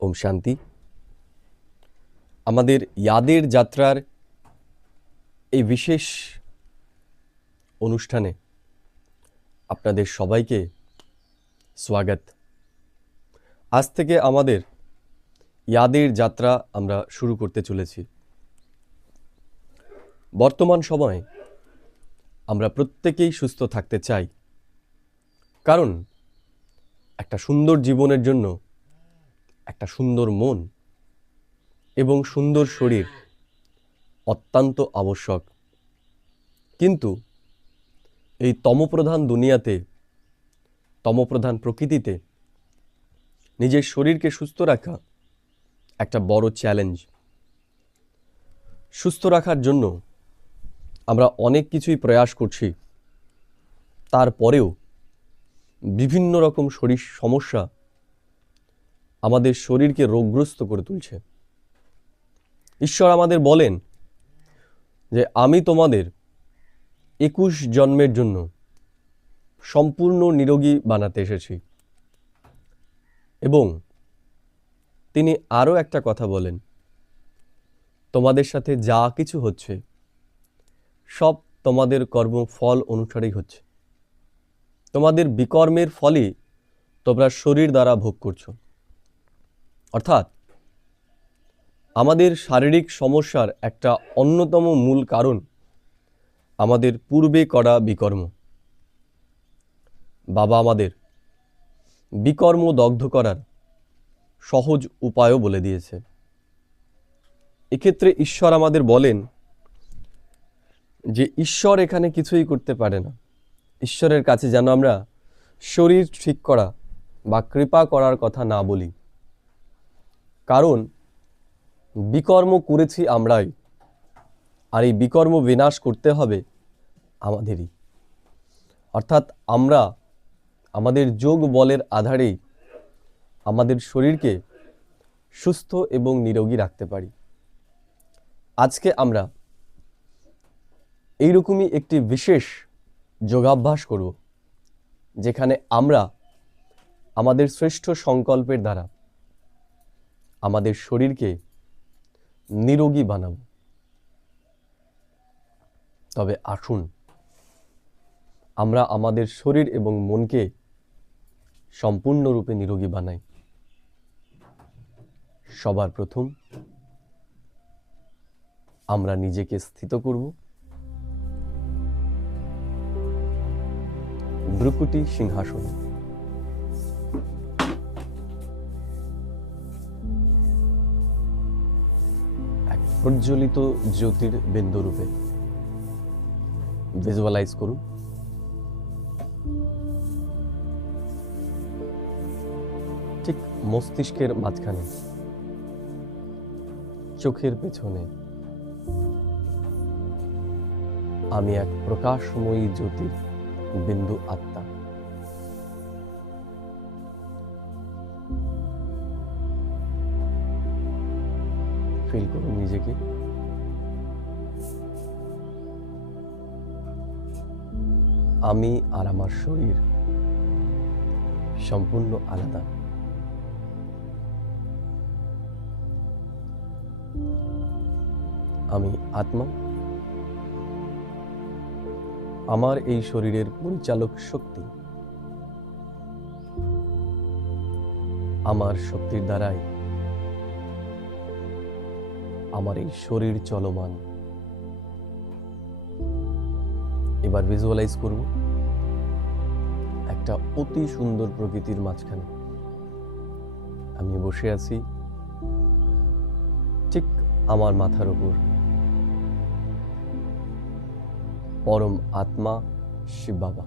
ওম শান্তি। আমাদের ইয়াদের যাত্রার এই বিশেষ অনুষ্ঠানে আপনাদের সবাইকে স্বাগত। আজ থেকে আমাদের ইয়াদের যাত্রা আমরা শুরু করতে চলেছি। বর্তমান সময়ে আমরা প্রত্যেকেই সুস্থ থাকতে চাই, কারণ একটা সুন্দর জীবনের জন্য একটা সুন্দর মন এবং সুন্দর শরীর অত্যন্ত আবশ্যক। কিন্তু এই তমপ্রধান দুনিয়াতে, তমপ্রধান প্রকৃতিতে নিজের শরীরকে সুস্থ রাখা একটা বড় চ্যালেঞ্জ। সুস্থ রাখার জন্য আমরা অনেক কিছুই প্রয়াস করছি, তারপরেও বিভিন্ন রকম শরীর সমস্যা আমাদের শরীরকে রোগগ্রস্ত করে তুলছে। ঈশ্বর আমাদের বলেন যে আমি তোমাদের 21 জন্মের জন্য সম্পূর্ণ নিরোগী বানাতে এসেছি। এবং তিনি আরও একটা কথা বলেন, তোমাদের সাথে যা কিছু হচ্ছে সব তোমাদের কর্মফল অনুসারেই হচ্ছে। তোমাদের বিকর্মের ফলই তোমরা শরীর দ্বারা ভোগ করছো। অর্থাৎ আমাদের শারীরিক সমস্যার একটা অন্যতম মূল কারণ আমাদের পূর্বে করা বিকর্ম। বাবা আমাদের বিকর্ম দগ্ধ করার সহজ উপায়ও বলে দিয়েছে। এক্ষেত্রে ঈশ্বর আমাদের বলেন যে ঈশ্বর এখানে কিছুই করতে পারে না। ঈশ্বরের কাছে যেন আমরা শরীর ঠিক করা বা কৃপা করার কথা না বলি, কারণ বিকর্ম করেছি আমরাই, আর এই বিকর্ম বিনাশ করতে হবে আমাদেরই। অর্থাৎ আমরা আমাদের যোগ বলের আধারেই আমাদের শরীরকে সুস্থ এবং নিরোগী রাখতে পারি। আজকে আমরা এইরকমই একটি বিশেষ যোগাভ্যাস করব, যেখানে আমরা আমাদের শ্রেষ্ঠ সংকল্পের দ্বারা আমাদের শরীরকে নিরোগী বানাব। তবে আসুন আমরা আমাদের শরীর এবং মনকে সম্পূর্ণরূপে নিরোগী বানাই। সবার প্রথম আমরা নিজেকে স্থিত করব, ভ্রুকুটি সিংহাসনে। এক প্রজ্বলিত জ্যোতির বিন্দুরূপে ভিজুয়ালাইজ করুন। ঠিক মস্তিষ্কের মাঝখানে, চোখের পেছনে আমি এক প্রকাশময়ী জ্যোতির বিন্দু আত্মা। ফিল করুন নিজেকে। আমি আর আমার শরীর সম্পূর্ণ আলাদা। আমি আত্মা। আমার এই শরীরের পরিচালক শক্তি। আমার শক্তির দ্বারাই আমার এই শরীর চলমান। এবার ভিজুয়ালাইজ করব একটা অতি সুন্দর প্রকৃতির মাঝখানে আমি বসে আছি। ঠিক আমার মাথার উপর পরম আত্মা শিব বাবা।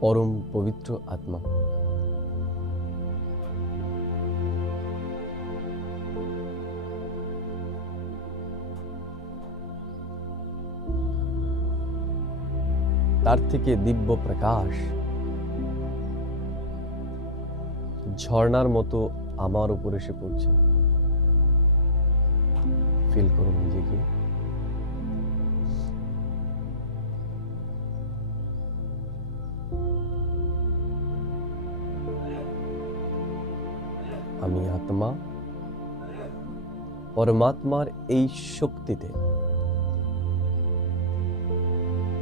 পরম পবিত্র আত্মা। তার থেকে দিব্য প্রকাশ ঝর্ণার মতো আমার উপর এসে পড়ছে। ফিল করুন নিজেকে। পরমাত্মার এই শক্তিতে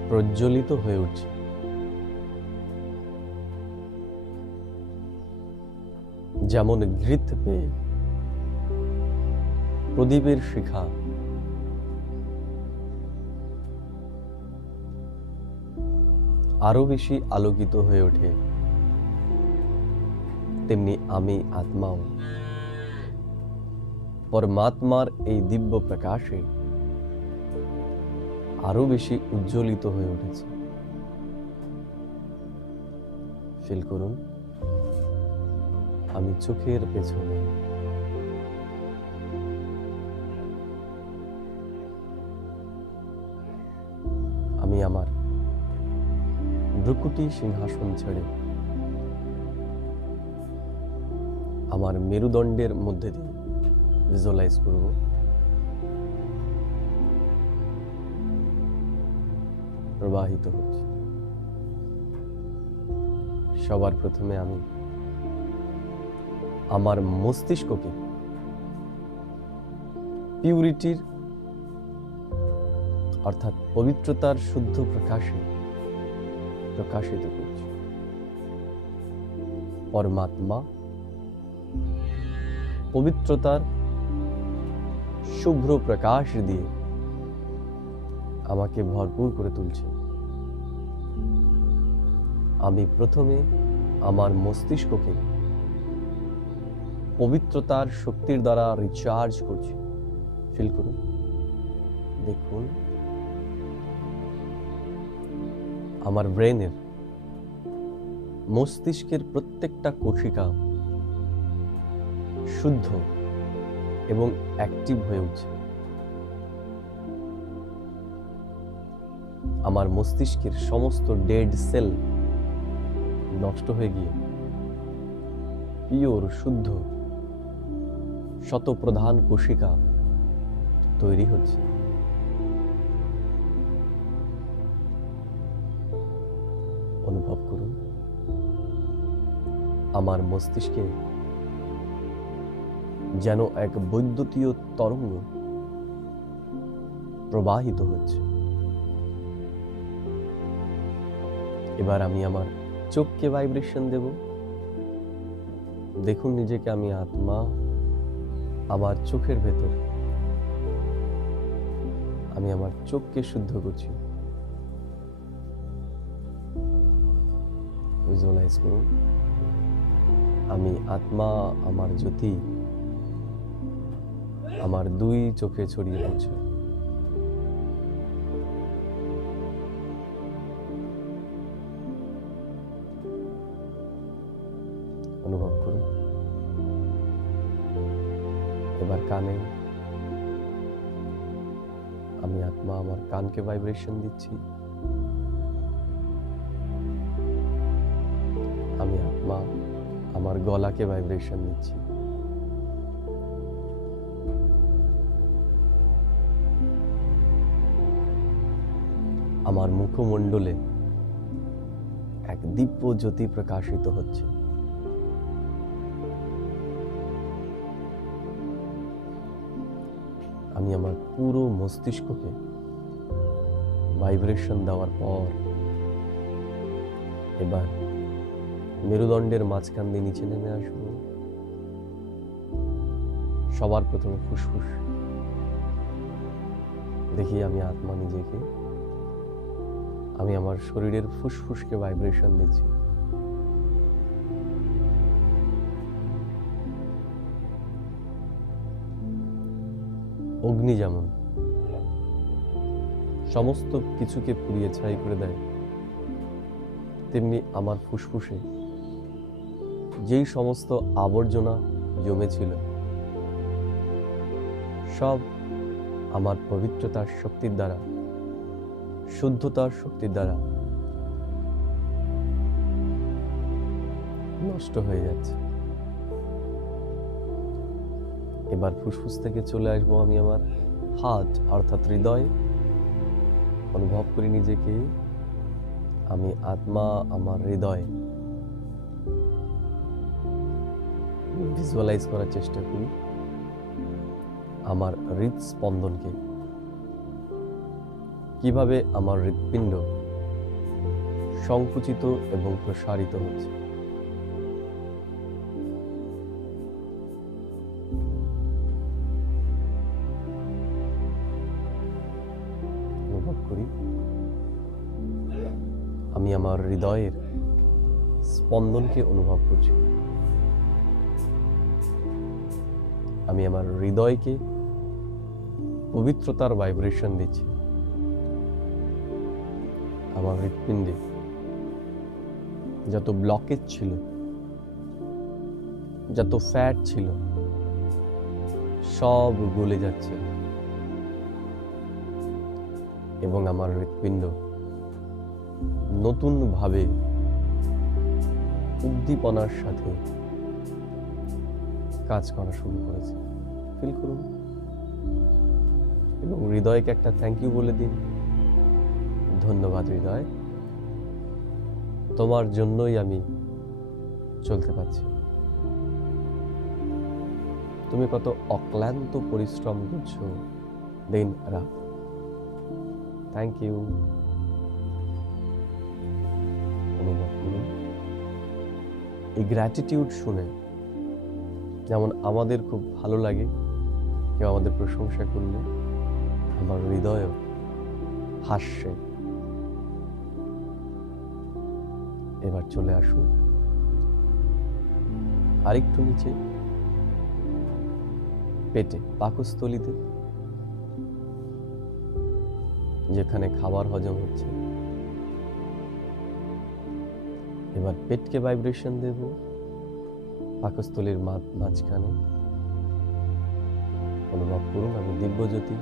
প্রজ্বলিত হয়ে উঠছে। যেমন ঘৃত পেয়ে প্রদীপের শিখা আরো বেশি আলোকিত হয়ে ওঠে, তেমনি আমি আত্মাও পরমাত্মার এই দিব্য প্রকাশে আরো বেশি উজ্জ্বলিত হয়ে উঠেছে। ফিল করুন, আমি চোখের পেছনে আমি আমার ভ্রুকুটি সিংহাসন ছেড়ে আমার মেরুদণ্ডের মধ্যে দিয়ে ভিজুয়ালাইজ করব প্রবাহিত হচ্ছে। সবার প্রথমে আমি আমার মস্তিষ্ককে পিউরিটির অর্থাৎ পবিত্রতার শুদ্ধ প্রকাশে প্রকাশিত করছি। পরমাত্মা পবিত্রতার শুভ্র প্রকাশ দিয়ে আমাকে ভরপুর করে তুলছে। আমি প্রথমে আমার মস্তিষ্ককে পবিত্রতার শক্তির দ্বারা রিচার্জ করছি। ফিল করুন, দেখুন আমার ব্রেনের মস্তিষ্কের প্রত্যেকটা কোশিকা শুদ্ধ এবং অ্যাক্টিভ হয়ে উঠছে। আমার মস্তিষ্কের সমস্ত ডেড সেল নষ্ট হয়ে গিয়ে পিওর শুদ্ধ শতপ্রধান কোশিকা তৈরি হচ্ছে। অনুভব করুন আমার মস্তিষ্কে যেন এক বৈদ্যুতীয় তরঙ্গ প্রবাহিত হচ্ছে। এবার আমি আমার চোখকে ভাইব্রেশন দেব। দেখুন নিজেকে আমি আত্মা, আমার চোখের ভেতর আমি আমার চোখকে শুদ্ধ করছি। ভিজুয়ালাইজ করুন আমি আত্মা, আমার জ্যোতি আমার দুই চোখে ছড়িয়ে পড়ছে। অনুভব করুন। এবার কানে আমি আত্মা আমার কানকে ভাইব্রেশন দিচ্ছি। আমি আত্মা আমার গলাকে ভাইব্রেশন দিচ্ছি। আমার মুখমণ্ডলে এক দিব্য জ্যোতি প্রকাশিত হচ্ছে। আমি আমার পুরো মস্তিষ্ককে ভাইব্রেশন দেওয়ার পর এবার মেরুদণ্ডের মাঝখান দিয়ে নিচে নেমে আসবো। সবার প্রথমে ফুসফুস দেখি আমি আত্মা নিজেকে আমি আমার শরীরের ফুসফুসকে ভাইব্রেশন দিচ্ছি। অগ্নি যেমন সমস্ত কিছুকে পুড়িয়ে ছাই করে দেয়, তেমনি আমার ফুসফুসে যেই সমস্ত আবর্জনা জমেছিল সব আমার পবিত্রতার শক্তির দ্বারা, শুদ্ধতার শক্তির দ্বারা নষ্ট হয়ে যাচ্ছে। এবার ফুসফুস থেকে চলে আসবো আমি আমার হার্ট অর্থাৎ হৃদয়। অনুভব করি নিজেকে আমি আত্মা, আমার হৃদয় ভিজুয়ালাইজ করার চেষ্টা করি। আমার হৃদস্পন্দনকে, কিভাবে আমার হৃৎপিণ্ড সংকুচিত এবং প্রসারিত হচ্ছে। অনুভব করি আমি আমার হৃদয়ের স্পন্দনকে অনুভব করছি। আমি আমার হৃদয়কে পবিত্রতার ভাইব্রেশন দিচ্ছি। আমার হৃৎপিণ্ডে যত ব্লকেজ ছিল, যত ফ্যাট ছিল, সব গলে যাচ্ছে এবং আমার হৃৎপিণ্ড নতুনভাবে উদ্দীপনার সাথে কাজ করা শুরু করেছে। ফিল করুন এবং হৃদয়কে একটা থ্যাংক ইউ বলে দিন। ধন্যবাদ হৃদয়, তোমার জন্যই আমি চলতে পারছি। তুমি কত অক্লান্ত পরিশ্রম করছো দিন রাত। Thank you. অনুভব করুন এই গ্র্যাটিটিউড শুনে যেমন আমাদের খুব ভালো লাগে, কেউ আমাদের প্রশংসা করলে আমার হৃদয়ও হাসছে। এবার চলে আসুন আরেকটু নিচে, পেটে, পাকস্থলীতে, যেখানে খাবার হজম হচ্ছে। এবার পেটকে ভাইব্রেশন দেব পাকস্থলীর মাঝখানে। অনুভব করুন আমি দিব্যজ্যোতি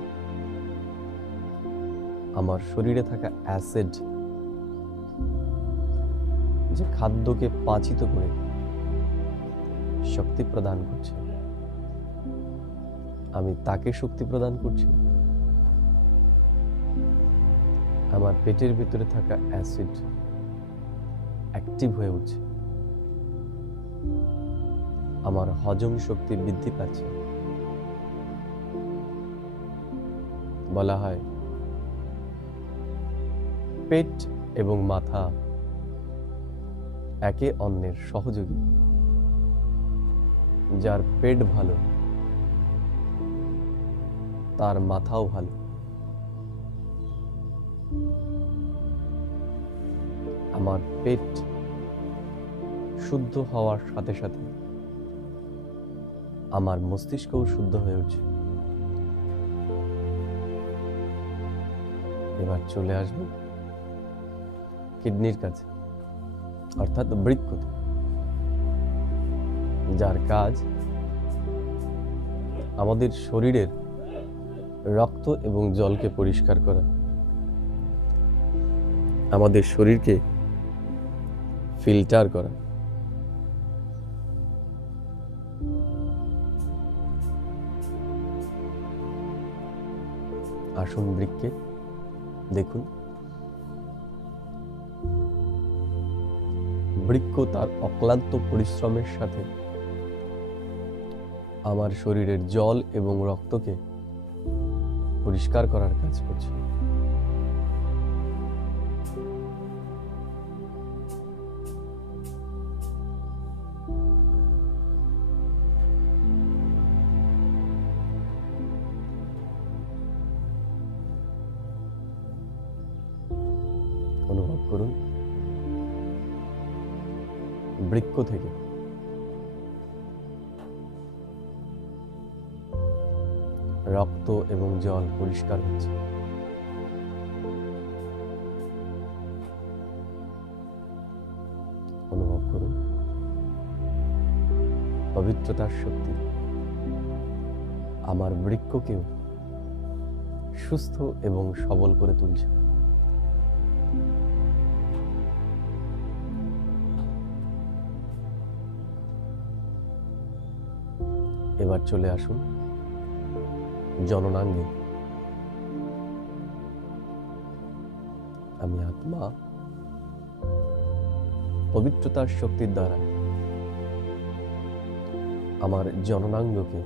আমার শরীরে থাকা অ্যাসিড যে খাদ্যকে পাচিত করে শক্তি প্রদান করছে, আমি তাকে শক্তি প্রদান করছি। আমার পেটের ভিতরে থাকা অ্যাসিড অ্যাক্টিভ হয়ে উঠছে, আমার হজম শক্তি বৃদ্ধি পাচ্ছে। বলা হয় পেট এবং মাথা একে অন্যের সহযোগী। যার পেট ভালো তার মাথাও ভালো। আমার পেট শুদ্ধ হওয়ার সাথে সাথে আমার মস্তিষ্কও শুদ্ধ হয়ে উঠছে। এবার চলে আসব কিডনির কাছে, অর্থাৎ বৃক্কতে, যার কাজ আমাদের শরীরের রক্ত এবং জলকে পরিষ্কার করা, আমাদের শরীরকে ফিল্টার করা। আসুন বৃক্কে দেখুন, বৃক্ক তার অক্লান্ত পরিশ্রমের সাথে আমার শরীরের জল এবং রক্তকে পরিষ্কার করার কাজ করছে। অনুভব করুন বৃক্ক থেকে রক্ত এবং জল পরিষ্কার হচ্ছে। অনুভব করুন পবিত্রতার শক্তি আমার বৃক্ককেও সুস্থ এবং সবল করে তুলছে। এবার চলে আসুন জননাঙ্গে। আমি আত্মা পবিত্রতার শক্তির দ্বারা আমার জননাঙ্গকে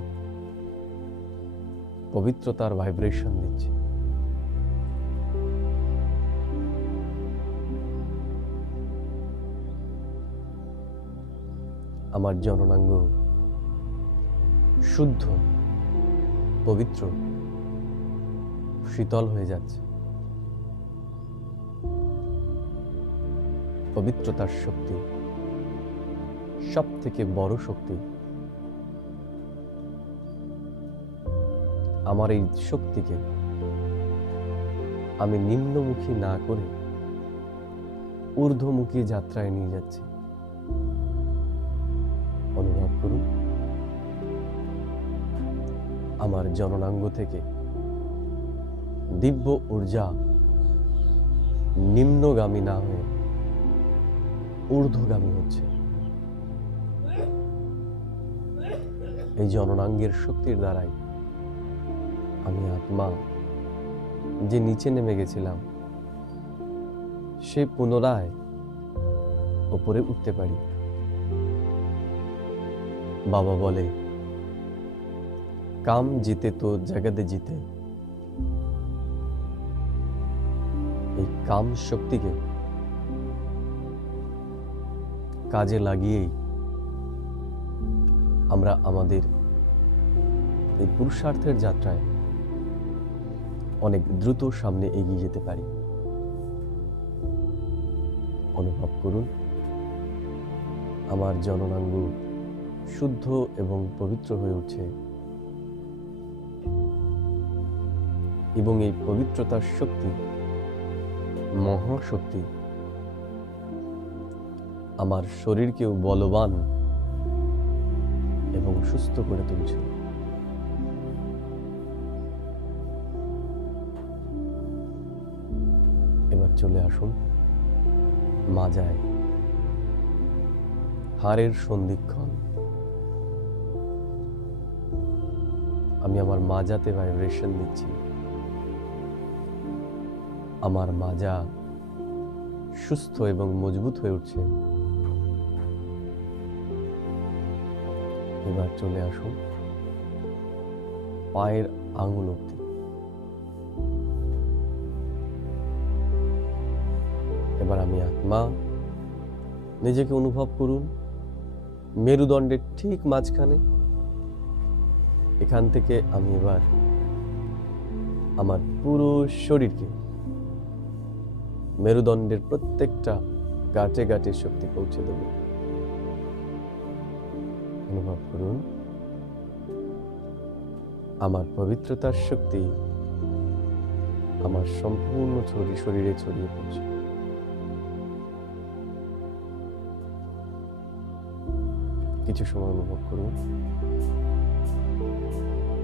পবিত্রতার ভাইব্রেশন দিচ্ছি। আমার জননাঙ্গ শুদ্ধ, পবিত্র, শীতল হয়ে যাচ্ছে। পবিত্রতার শক্তি সব থেকে বড় শক্তি। আমার এই শক্তিকে আমি নিম্নমুখী না করে ঊর্ধ্বমুখী যাত্রায় নিয়ে যাচ্ছি। অনুভব করুন, আমার জননাঙ্গ থেকে দিব্য ঊর্জা নিম্নগামী না হয়ে ঊর্ধ্বগামী হচ্ছে। এই জননাঙ্গের শক্তির দ্বারাই আমি আত্মা যে নিচে নেমে গেছিলাম সে পুনরায় উপরে উঠতে পারি। বাবা বলে, কাম জিতে তো জগতে জিতে। এই কাম শক্তিকে কাজে লাগিয়েই আমরা আমাদের এই পুরুষার্থের যাত্রায় অনেক দ্রুত সামনে এগিয়ে যেতে পারি। অনুভব করুন, আমার জননাঙ্গ শুদ্ধ এবং পবিত্র হয়ে উঠছে এবং এই পবিত্রতার শক্তি, মহাশক্তি আমার শরীরকেও বলবান এবং সুস্থ করে তুলছে। এবার চলে আসুন মাজায়, হাড়ের সন্ধিক্ষণ। আমি আমার মাজাতে ভাইব্রেশন দিচ্ছি। আমার মাজা সুস্থ এবং মজবুত হয়ে উঠছে। এবার চলে আসুন পায়ের আঙুল অবধি। এবার আমি আত্মা, নিজেকে অনুভব করুন মেরুদণ্ডের ঠিক মাঝখানে। এখান থেকে আমি এবার আমার পুরো শরীরকে মেরুদণ্ডের প্রত্যেকটা গাঁটে গাঁটে শক্তি পৌঁছে দেব। অনুভব করুন আমার পবিত্রতার শক্তি আমার সম্পূর্ণ শরীরে ছড়িয়ে পড়ছে। কিছু সময় অনুভব করুন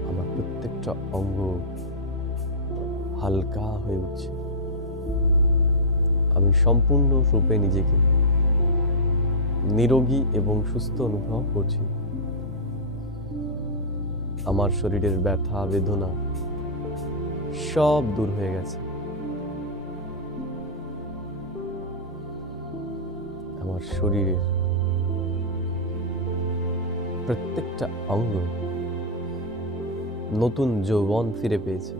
আমার প্রত্যেকটা অঙ্গ হালকা হয়ে উঠছে। আমি সম্পূর্ণ রূপে নিজেকে নিরোগী এবং সুস্থ অনুভব করছি। আমার শরীরের ব্যথা বেদনা সব দূর হয়ে গেছে। আমার শরীরের প্রত্যেকটা অঙ্গ নতুন যৌবন ফিরে পেয়েছে।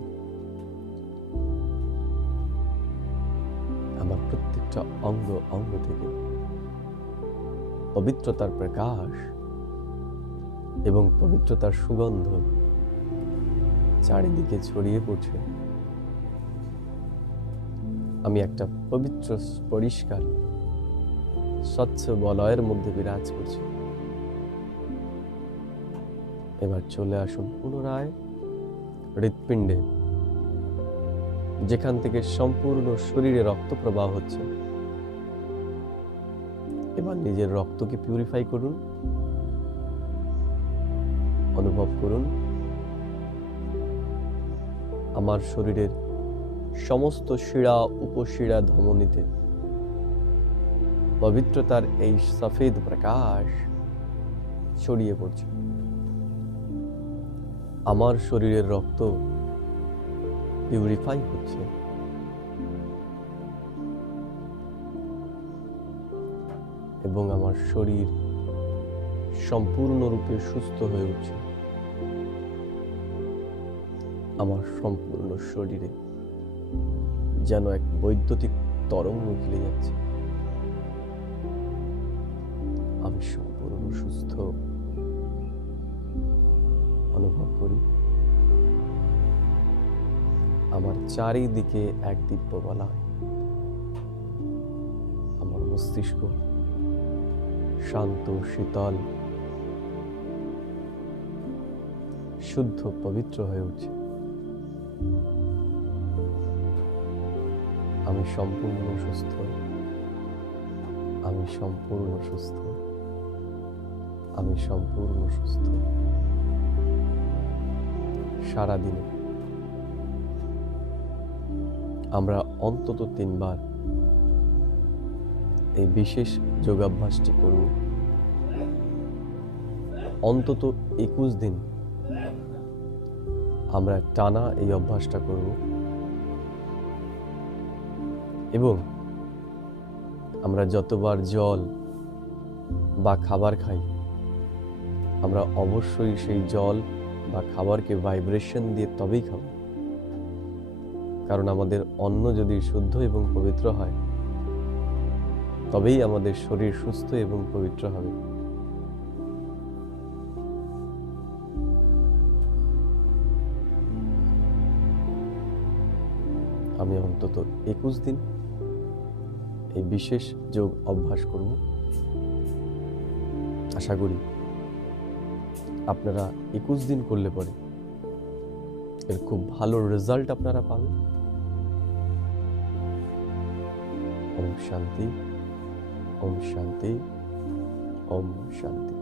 আমার প্রত্যেকটা অঙ্গ অঙ্গ থেকে পবিত্রতার প্রকাশ এবং পবিত্রতার সুগন্ধ চারিদিকে ছড়িয়ে পড়ছে। আমি একটা পবিত্র পরিষ্কার স্বচ্ছ বলয়ের মধ্যে বিরাজ করছি। এবার চলে আসুন পুনরায় হৃৎপিণ্ডে, যেখান থেকে সম্পূর্ণ শরীরে রক্ত প্রবাহ হচ্ছে। এবার নিজের রক্তকে পিউরিফাই করুন। অনুভব করুন আমার শরীরের সমস্ত শিরা উপশিরা ধমনীতে পবিত্রতার এই সফেদ প্রকাশ ছড়িয়ে পড়ছে। আমার শরীরের রক্ত পিউরিফাই হচ্ছে এবং আমার শরীর সম্পূর্ণরূপে সুস্থ হয়ে উঠছে। আমার সম্পূর্ণ শরীরে যেন এক বৈদ্যুতিক তরঙ্গ ঘিরে যাচ্ছে। আমি সম্পূর্ণ সুস্থ অনুভব করি। আমার চারিদিকে এক দিব্য বলয়। আমার মস্তিষ্ক শান্ত, শীতল, শুদ্ধ, পবিত্র হয়ে উঠছে। আমি সম্পূর্ণ সুস্থ। আমি সম্পূর্ণ সুস্থ। আমি সম্পূর্ণ সুস্থ। সারাদিনে আমরা অন্তত 3 বার এই বিশেষ যোগাভ্যাসটি করব। অন্তত 21 দিন আমরা টানা এই অভ্যাসটা করব এবং আমরা যতবার জল বা খাবার খাই, আমরা অবশ্যই সেই জল বা খাবারকে ভাইব্রেশন দিয়ে তবেই খাব। কারণ আমাদের অন্ন যদি শুদ্ধ এবং পবিত্র হয়, তবেই আমাদের শরীর সুস্থ এবং পবিত্র হবে। আমি অন্তত 21 দিন এই বিশেষ যোগ অভ্যাস করব। আশা করি আপনারা 21 দিন করলে পরে এর খুব ভালো রেজাল্ট আপনারা পাবেন। ওম শান্তি, ওম শান্তি, ওম শান্তি।